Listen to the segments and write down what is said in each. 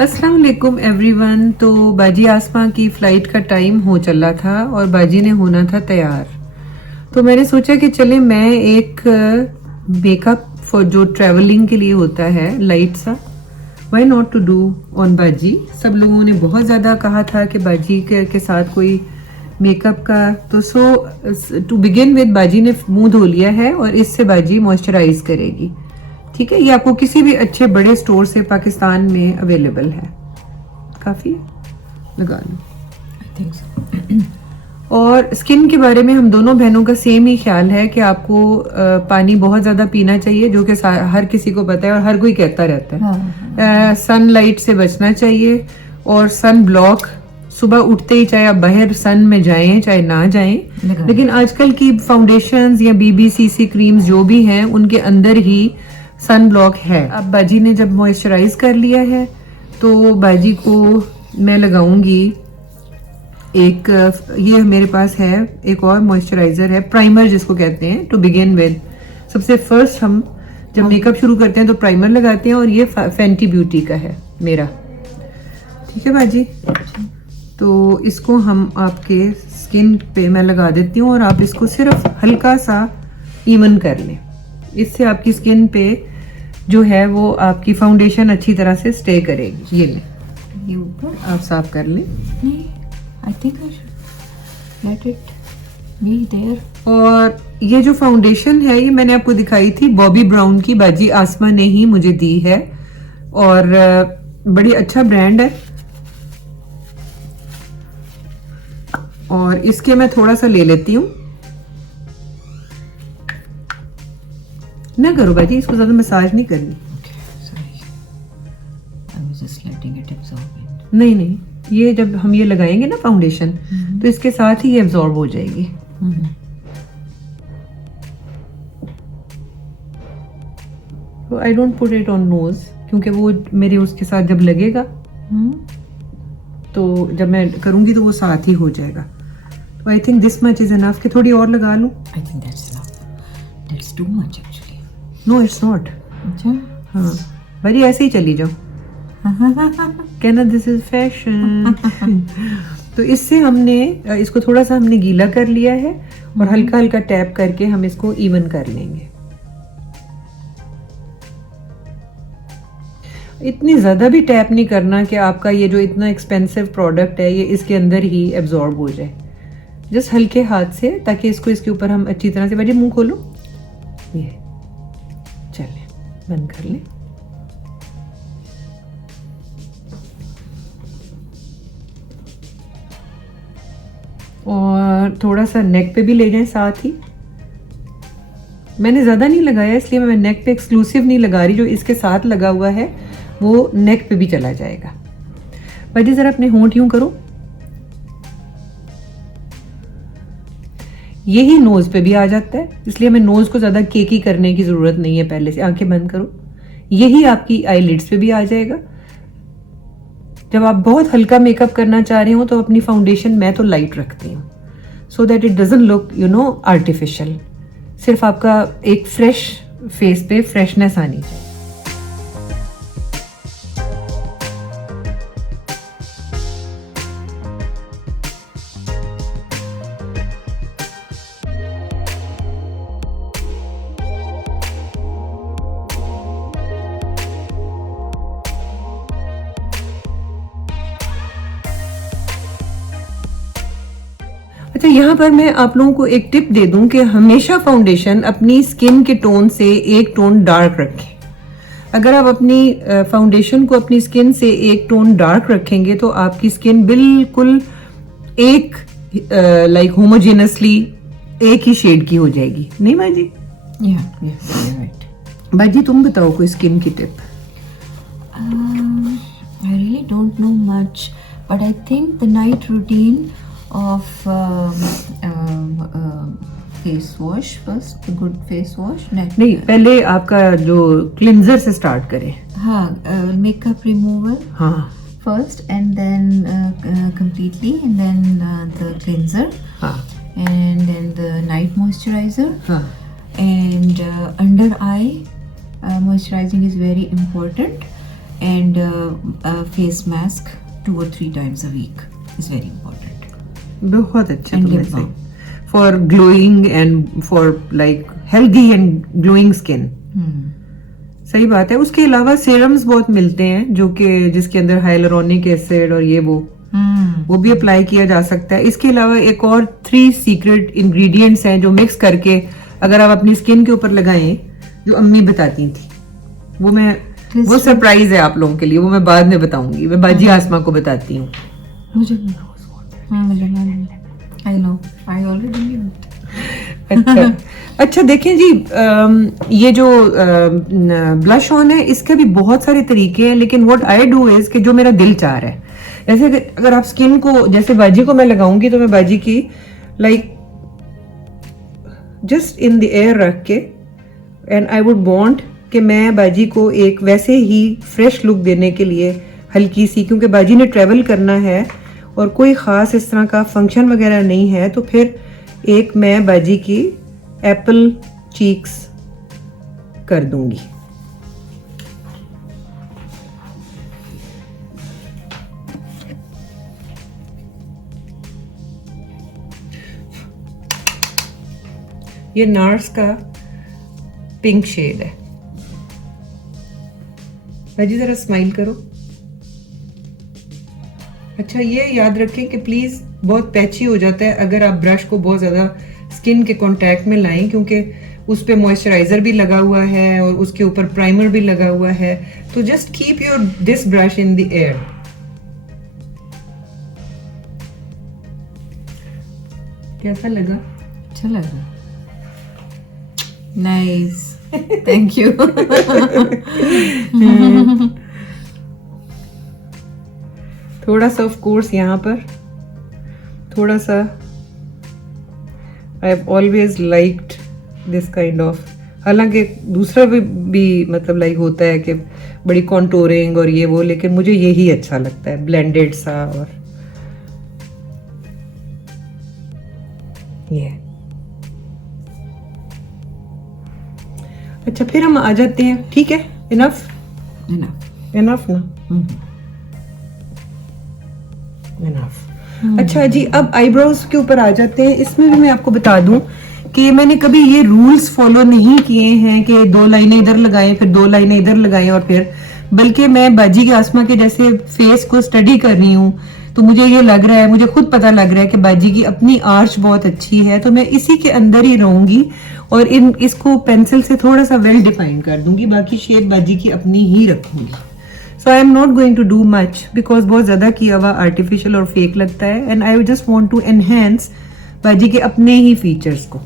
अस्सलाम वालेकुम एवरीवन। तो बाजी आसमा की फ़्लाइट का टाइम हो चला था और बाजी ने होना था तैयार। तो मैंने सोचा कि चले मैं एक मेकअप फॉर जो ट्रैवलिंग के लिए होता है लाइट सा, व्हाई नॉट टू डू ऑन बाजी। सब लोगों ने बहुत ज़्यादा कहा था कि बाजी के साथ कोई मेकअप का। तो टू बिगिन विद बाजी ने मुंह धो लिया है और इससे बाजी मॉइस्चराइज करेगी। ठीक है, ये आपको किसी भी अच्छे बड़े स्टोर से पाकिस्तान में अवेलेबल है। काफ़ी लगा लो, आई थिंक सो। और स्किन के बारे में हम दोनों बहनों का सेम ही ख्याल है कि आपको पानी बहुत ज़्यादा पीना चाहिए, जो कि हर किसी को पता है और हर कोई कहता रहता है। सनलाइट से बचना चाहिए और सन ब्लॉक सुबह उठते ही, चाहे आप बाहर सन में जाएं चाहे ना जाएं, लेकिन आजकल की फाउंडेशंस या BBCC क्रीम्स जो भी हैं उनके अंदर ही सन ब्लॉक है। अब बाजी ने जब मॉइस्चराइज कर लिया है तो बाजी को मैं लगाऊंगी एक, ये मेरे पास है एक और मॉइस्चराइजर है, प्राइमर जिसको कहते हैं। टू बिगिन विद, सबसे फर्स्ट हम जब मेकअप शुरू करते हैं तो प्राइमर लगाते हैं और ये फेंटी ब्यूटी का है मेरा। ठीक है बाजी, तो इसको हम आपके स्किन पे मैं लगा देती हूँ और आप इसको सिर्फ हल्का सा इवन कर लें। इससे आपकी स्किन पे जो है वो आपकी फाउंडेशन अच्छी तरह से स्टे करेगी। ये लें, ये ऊपर आप साफ कर लें। नहीं, I think I should let it be there. और ये जो फाउंडेशन है ये मैंने आपको दिखाई थी बॉबी ब्राउन की, बाजी आसमा ने ही मुझे दी है और बड़ी अच्छा ब्रांड है। और इसके मैं थोड़ा सा ले लेती हूँ। ना करो बाजी, इसको ज्यादा मसाज नहीं करनी। नहीं नहीं, ये जब हम ये लगाएंगे ना फाउंडेशन तो इसके साथ ही ये एब्जॉर्ब हो जाएगी। I don't put it on nose क्योंकि वो मेरे उसके साथ जब लगेगा तो जब मैं करूंगी तो वो साथ ही हो जाएगा। तो I think this much is enough. कि थोड़ी और लगा लूं? I think that's enough, that's too much actually. No it's not. अच्छा, हाँ भाई, ऐसे ही चली जाओ, कहना दिस इज फैशन। तो इससे हमने इसको थोड़ा सा हमने गीला कर लिया है और हल्का हल्का टैप करके हम इसको इवन कर लेंगे। इतनी ज्यादा भी टैप नहीं करना कि आपका ये जो इतना एक्सपेंसिव प्रोडक्ट है ये इसके अंदर ही एब्जॉर्ब हो जाए। जस्ट हल्के हाथ से, ताकि इसको इसके ऊपर हम अच्छी तरह से, भाई मुंह खोलो, ये चले बंद कर लें। और थोड़ा सा नेक पे भी ले जाएं साथ ही। मैंने ज़्यादा नहीं लगाया इसलिए मैं नेक पे एक्सक्लूसिव नहीं लगा रही, जो इसके साथ लगा हुआ है वो नेक पे भी चला जाएगा। भाई ज़रा अपने होंठ यूं करो, यही नोज पे भी आ जाता है, इसलिए हमें नोज को ज़्यादा केकी करने की ज़रूरत नहीं है। पहले से आंखें बंद करो, यही आपकी आईलिड्स पे भी आ जाएगा। जब आप बहुत हल्का मेकअप करना चाह रहे हो तो अपनी फाउंडेशन मैं तो लाइट रखती हूँ, so that it doesn't look artificial. सिर्फ आपका एक फ्रेश फेस पे फ्रेशनेस आनी चाहिए। अच्छा, यहाँ पर मैं आप लोगों को एक टिप दे दूं कि हमेशा फाउंडेशन अपनी स्किन के टोन से एक टोन डार्क रखें। अगर आप अपनी फाउंडेशन को अपनी स्किन से एक टोन डार्क रखेंगे तो आपकी स्किन बिल्कुल एक लाइक होमोजेनसली एक ही शेड की हो जाएगी। नहीं बाजी? राइट। बाजी तुम बताओ कोई स्किन की tip. I really don't know much, but I think the night routine of face wash first, a good face wash. नहीं, पहले आपका जो क्लिंजर से स्टार्ट करें। हाँ, makeup removal. हाँ first, and then completely, and then the cleanser. हाँ And then the night moisturizer. हाँ And under eye moisturizing is very important. and a face mask 2 or 3 times a week is very important. बहुत अच्छा And तुमने lip से balm. For glowing and for like healthy and glowing skin. सही बात है। उसके अलावा सीरम्स बहुत मिलते हैं जो कि जिसके अंदर हाइलुरोनिक एसिड और ये वो भी अप्लाई किया जा सकता है। इसके अलावा एक और 3 सीक्रेट इंग्रेडिएंट्स हैं जो मिक्स करके अगर आप अपनी स्किन के ऊपर लगाएं, जो अम्मी बताती थी, वो सरप्राइज है आप लोगों के लिए, वो मैं बाद में बताऊंगी। मैं बाजी आसमा को बताती हूँ। मुझे I know, I already knew it. अच्छा देखें जी, ये जो ब्लश ऑन है इसके भी बहुत सारे तरीके हैं, लेकिन व्हाट आई डू इज कि जो मेरा दिल चाह रहा है, जैसे अगर आप स्किन को, जैसे बाजी को मैं लगाऊंगी तो मैं बाजी की like just in the air रख के, एंड आई वुड वांट कि मैं बाजी को एक वैसे ही फ्रेश लुक देने के लिए हल्की सी, क्योंकि बाजी ने ट्रेवल करना है और कोई ख़ास इस तरह का फंक्शन वगैरह नहीं है, तो फिर एक मैं बाजी की एप्पल चीक्स कर दूंगी। ये नार्स का पिंक शेड है। बाजी जरा स्माइल करो। अच्छा ये याद रखें कि प्लीज बहुत पैची हो जाता है अगर आप ब्रश को बहुत ज्यादा स्किन के कांटेक्ट में लाएं, क्योंकि उस पे मॉइस्चराइजर भी लगा हुआ है और उसके ऊपर प्राइमर भी लगा हुआ है। तो just keep your this brush in the air. कैसा लगा? अच्छा लग रहा है। Nice, thank you. थोड़ा सा ऑफ कोर्स यहाँ पर थोड़ा सा, I have always liked this kind of, हालांकि दूसरा भी मतलब लाइक होता है कि बड़ी कॉन्टोरिंग और ये वो, लेकिन मुझे यही अच्छा लगता है, ब्लेंडेड सा। और ये अच्छा, फिर हम आ जाते हैं। ठीक है, इनफ इनफ ना, इनफ। अच्छा जी, अब आईब्रोज के ऊपर आ जाते हैं। इसमें भी मैं आपको बता दूं कि मैंने कभी ये रूल्स फॉलो नहीं किए हैं कि 2 लाइनें इधर लगाएं फिर 2 लाइनें इधर लगाएं और फिर, बल्कि मैं बाजी के आसमा के जैसे फेस को स्टडी कर रही हूँ, तो मुझे ये लग रहा है, मुझे खुद पता लग रहा है कि बाजी की अपनी आर्च बहुत अच्छी है, तो मैं इसी के अंदर ही रहूंगी और इसको पेंसिल से थोड़ा सा वेल डिफाइन कर दूंगी, बाकी शेप बाजी की अपनी ही रखूंगी। So I am not going to do much because बहुत ज्यादा किया हुआ आर्टिफिशियल और फेक लगता है, and I just want to enhance बाजी के अपने ही फीचर्स को।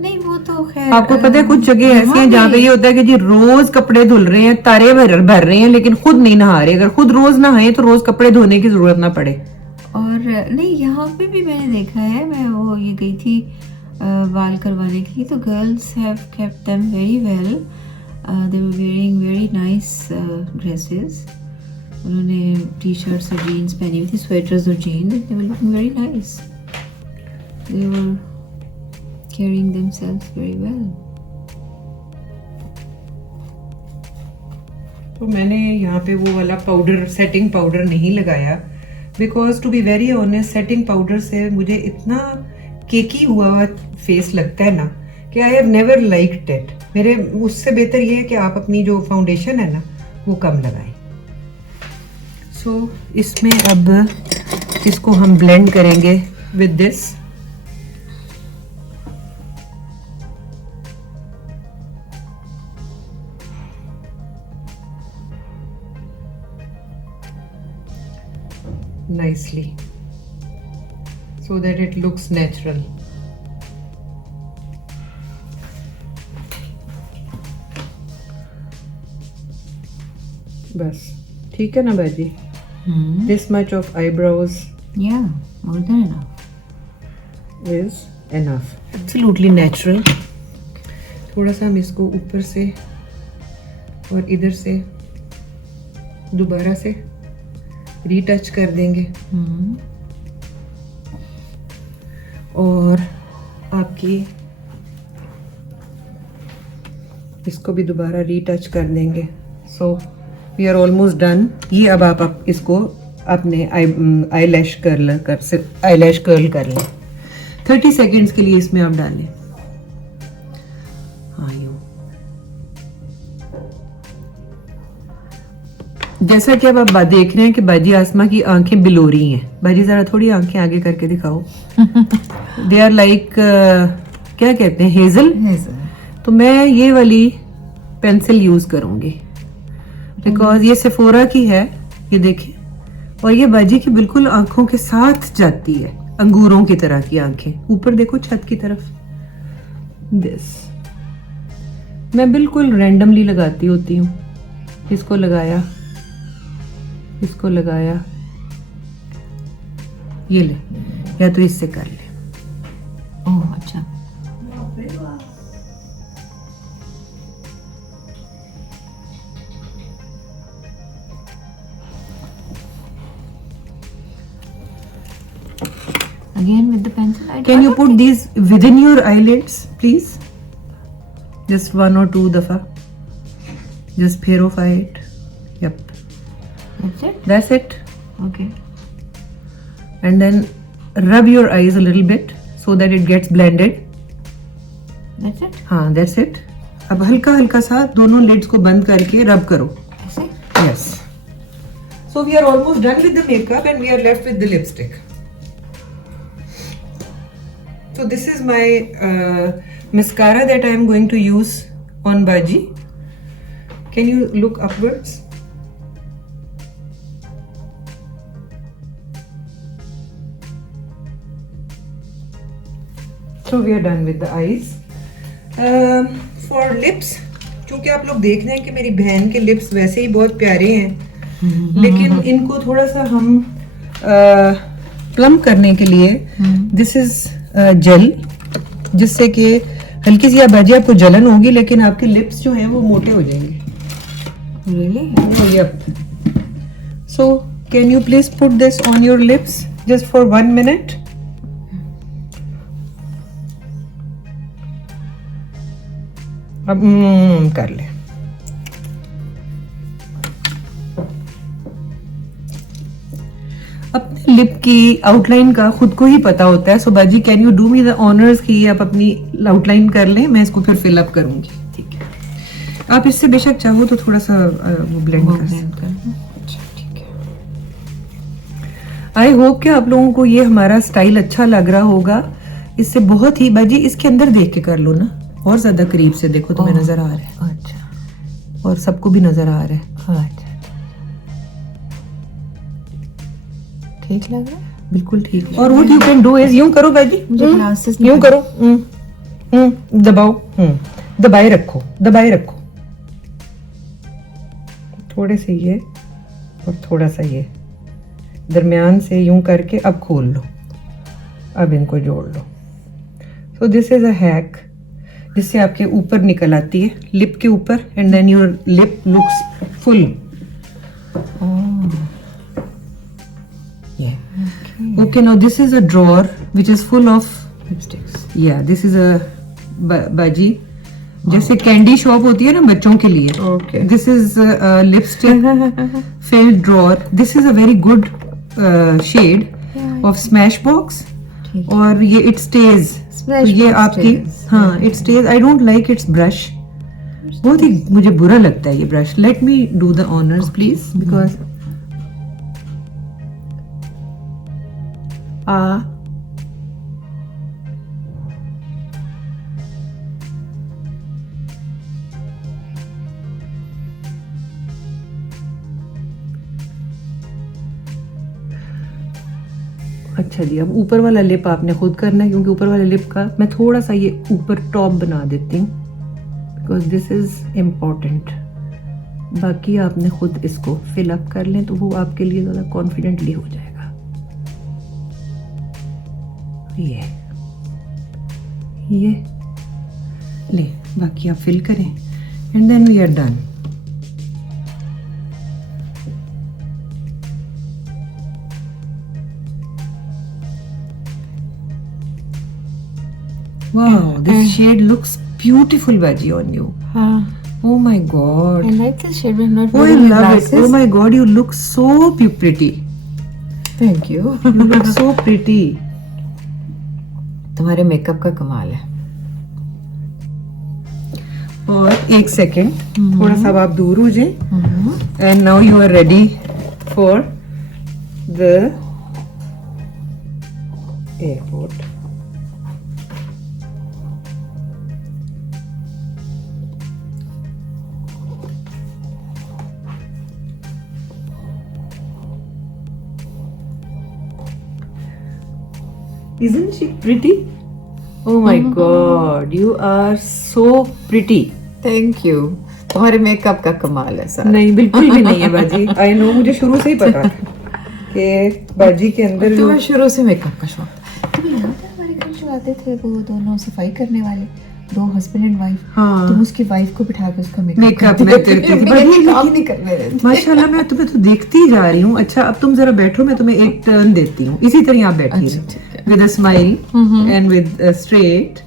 नहीं वो तो खैर आपको पता है कुछ जगह ऐसी हैं जहाँ पे ये होता है कि जी रोज कपड़े धुल रहे हैं, तारे भर रहे हैं, लेकिन खुद नहीं नहा रहे। अगर खुद रोज नहाए तो रोज कपड़े धोने की जरूरत ना पड़े। और नहीं, यहाँ पे भी मैंने देखा है, मैं वो ये गई थी बाल करवाने के लिए, तो girls have kept them very well. They were wearing very nice dresses. उन्होंने टी शर्ट्स और जीन्स पहनी हुई थी, स्वेटर्स और jeans, they were looking very nice. They were carrying themselves very well. तो मैंने यहाँ पे वो वाला पाउडर, सेटिंग पाउडर नहीं लगाया, because to be very honest setting powder से मुझे इतना केकी हुआ फेस लगता है ना कि I have never liked it. मेरे उससे बेहतर ये है कि आप अपनी जो फाउंडेशन है ना वो कम लगाएं। सो इसमें अब इसको हम ब्लेंड करेंगे with this. nicely so that it looks natural. बस ठीक है ना बाजी? This much of eyebrows Yeah, more than enough. is enough. Absolutely natural. थोड़ा सा हम इसको ऊपर से और इधर से दोबारा से रीटच कर देंगे और आपकी इसको भी दोबारा रीटच कर देंगे. So we are almost done. ये अब आप इसको अपने आईलैश कर्ल कर लें. 30 सेकेंड्स के लिए इसमें आप डालें. हाँ यूं. जैसा कि अब आप देख रहे हैं कि बाजी आसमा की आंखें बिलो रही हैं. बाजी जरा थोड़ी आंखें आगे करके दिखाओ. दे आर लाइक क्या कहते हैं, हेजल. तो मैं ये वाली पेंसिल यूज करूंगी बिकॉज ये सेफोरा की है. ये देखिए, और ये बाजी की बिल्कुल आंखों के साथ जाती है, अंगूरों की तरह की आंखें. ऊपर देखो छत की तरफ. दिस मैं बिल्कुल रैंडमली लगाती होती हूँ. इसको लगाया, इसको लगाया, ये ले, या तो इससे कर ले. ओह अच्छा. Again with the pencil. Can you put these within your eyelids, please? Just 1 or 2 dafa. Just purify it. Yep. That's it? That's it. Okay. And then rub your eyes a little bit so that it gets blended. That's it? हाँ, that's it. अब हल्का हल्का सा दोनों lids को बंद करके rub करो. ऐसे? Yes. So we are almost done with the makeup and we are left with the lipstick. So this is my mascara that I am going to use on Baji. Can you look upwards? So we are done with the eyes. For lips, क्योंकि आप लोग देख रहे हैं कि मेरी बहन के लिप्स वैसे ही बहुत प्यारे हैं, लेकिन इनको थोड़ा सा हम प्लम करने के लिए दिस इज जेल, जिससे कि हल्की सी बाजी आपको जलन होगी लेकिन आपके लिप्स जो हैं वो मोटे हो जाएंगे. Really? Yep. So can you please put this on your lips just for 1 minute? अब कर ले. अपने लिप की आउटलाइन का खुद को ही पता होता है. सो बाजी can you do me the honours कि आप अपनी आउटलाइन कर लें, मैं इसको फिर फिल अप करूंगी. ठीक है. आप इससे बेशक चाहो तो थोड़ा सा वो ब्लेंड कर सकते हैं. ठीक है. आई होप कि आप लोगों को ये हमारा स्टाइल अच्छा लग रहा होगा. इससे बहुत ही बाजी इसके अंदर देख के कर लो ना, और ज्यादा करीब से देखो, तुम्हें नजर आ रहा है. अच्छा. और सबको भी नजर आ रहा है. अच्छा. ठीक लग रहा है? बिल्कुल ठीक. और what you can do is यूं करो बाजी, मुझे ग्लासेस यूं करो. दबाओ. दबाए रखो, दबाए रखो. थोड़े से ये और थोड़ा सा ये दरमियान से यूं करके अब खोल लो. अब इनको जोड़ लो. So this is a hack जिससे आपके ऊपर निकल आती है, लिप के ऊपर, and then your lip looks full. Okay, now this is a drawer which is full of lipsticks. Yeah, this is a baji. जैसे कैंडी शॉप होती है ना बच्चों के लिए. Okay. This is a lipstick filled drawer. This is a very good shade of Smashbox. और ये it stays. तो ये आपकी हाँ it stays. I don't like its brush. बहुत ही मुझे बुरा लगता है ये brush. Let me do the honors please because अच्छा जी. अब ऊपर वाला लिप आपने खुद करना है, क्योंकि ऊपर वाले लिप का मैं थोड़ा सा ये ऊपर टॉप बना देती हूँ बिकॉज दिस इज इम्पोर्टेंट. बाकी आपने खुद इसको फिल अप कर लें तो वो आपके लिए ज़्यादा कॉन्फिडेंटली हो जाएगा। ये ले, बाकी आप फिल करें and then we are done. Wow, this shade looks beautiful, Baji, on you. Oh my God. I like this shade, but not Oh, I wearing love it. glasses. Oh my God, you look so pretty. Thank you. You look so pretty. तुम्हारे makeup का कमाल है। और एक second, थोड़ा सा अब आप दूर हो जाए and now you are ready for the airport. Isn't she pretty? Oh my God, you are so pretty. Thank you. तुम्हारे मेकअप का कमाल है सर। नहीं, बिल्कुल भी नहीं है बाजी। आई नो, मुझे शुरू से ही पता था कि बाजी के अंदर जो तुम्हें शुरू से मेकअप का शौक। तुम्हें याद है हमारे घर जो आते थे वो दोनों सफाई करने वाले, दो हस्बैंड एंड वाइफ। हाँ। तुम उसकी वाइफ को बिठा के उसका मेकअप में करती थी। काम नहीं करने देते। माशाल्लाह, मैं तुम्हें तो देखती ही जा रही हूँ। अच्छा, अब तुम जरा बैठो, मैं तुम्हें एक टर्न देती हूँ। इसी तरह आप बैठी रहो with a smile and with a straight.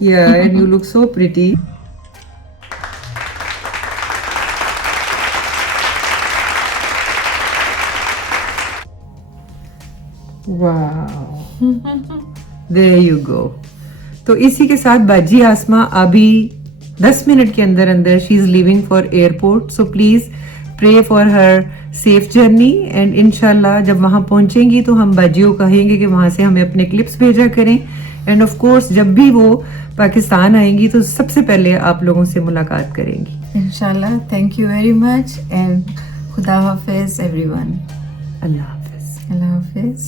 Yeah, and you look so pretty. Wow. There you go. तो इसी के साथ बाजी आसमा अभी 10 मिनट के अंदर अंदर she is leaving for airport. So please pray for her safe journey and इंशाल्लाह जब वहां पहुंचेंगी तो हम बाजी को कहेंगे कि वहां से हमें अपने क्लिप्स भेजा करें। एंड ऑफ कोर्स जब भी वो पाकिस्तान आएंगी तो सबसे पहले आप लोगों से मुलाकात करेंगी इंशाल्लाह। Thank you very much and खुदा हाफिज एवरीवन। अल्लाह हाफिज। अल्लाह हाफिज।